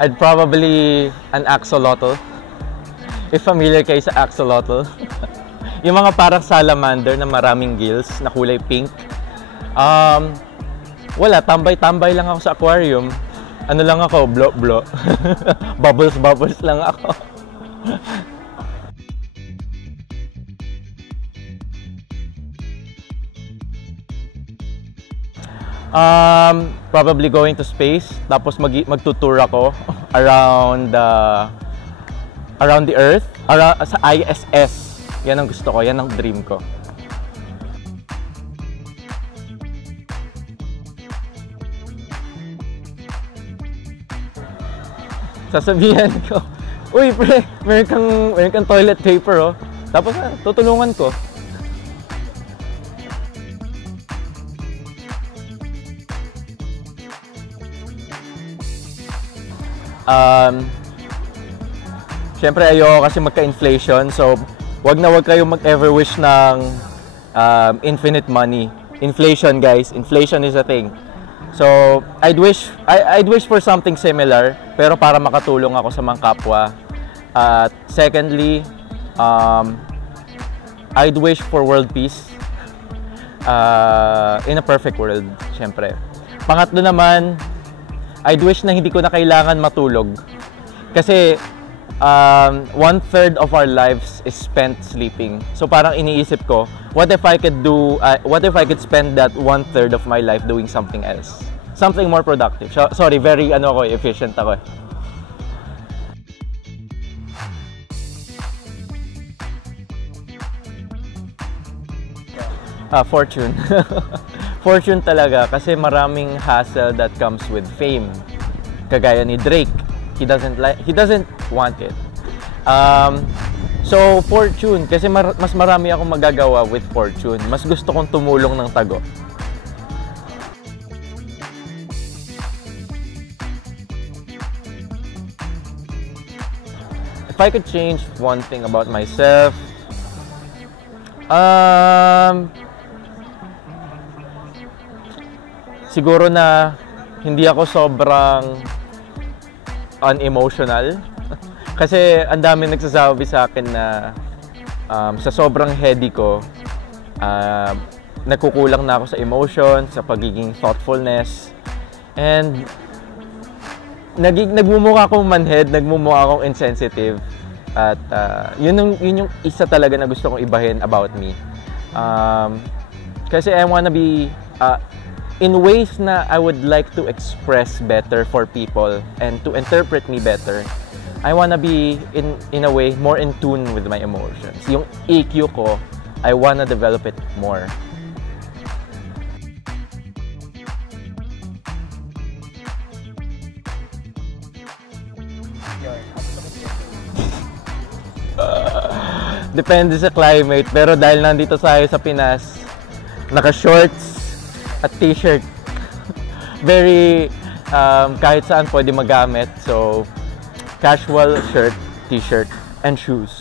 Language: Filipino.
I'd probably an axolotl. If familiar kayo sa axolotl. Yung mga parang salamander na maraming gills na kulay pink. Wala, tambay-tambay lang ako sa aquarium. Ano lang ako, blo-blo. Bubbles lang ako. Probably going to space, tapos magtutour ako around the Earth, sa ISS. Yan ang gusto ko, yan ang dream ko. Sasabihan ko, uy pre, meron kang toilet paper oh. Tapos tutulungan ko. Siyempre ayoko kasi magka-inflation, so wag kayong mag-ever wish ng infinite money. Inflation guys, inflation is a thing. So I'd wish for something similar, pero para makatulong ako sa mga kapwa. Secondly, I'd wish for world peace. In a perfect world, siyempre. Pangatlo naman, I'd wish na hindi ko na kailangan matulog. Kasi 1/3 of our lives is spent sleeping. So parang iniisip ko, what if I could spend that 1/3 of my life doing something else? Something more productive. Sorry, very efficient ako eh. Fortune. Fortune talaga kasi maraming hassle that comes with fame. Kagaya ni Drake, he doesn't want it. So fortune kasi mas marami akong magagawa with fortune. Mas gusto kong tumulong ng tago. If I could change one thing about myself, siguro na hindi ako sobrang unemotional. Kasi ang dami nagsasabi sa akin na sa sobrang heady ko, nagkukulang na ako sa emotion, sa pagiging thoughtfulness. And nagmumukha akong manhead, nagmumukha akong insensitive. At yun yung isa talaga na gusto kong ibahin about me. Kasi I wanna be in ways na I would like to express better for people and to interpret me better. I wanna be in a way more in tune with my emotions. Yung EQ ko, I wanna develop it more. Depende sa climate, pero dahil nandito tayo sa Pinas, naka-shorts at t-shirt. Very kahit saan pwede magamit. So casual shirt, t-shirt, and shoes.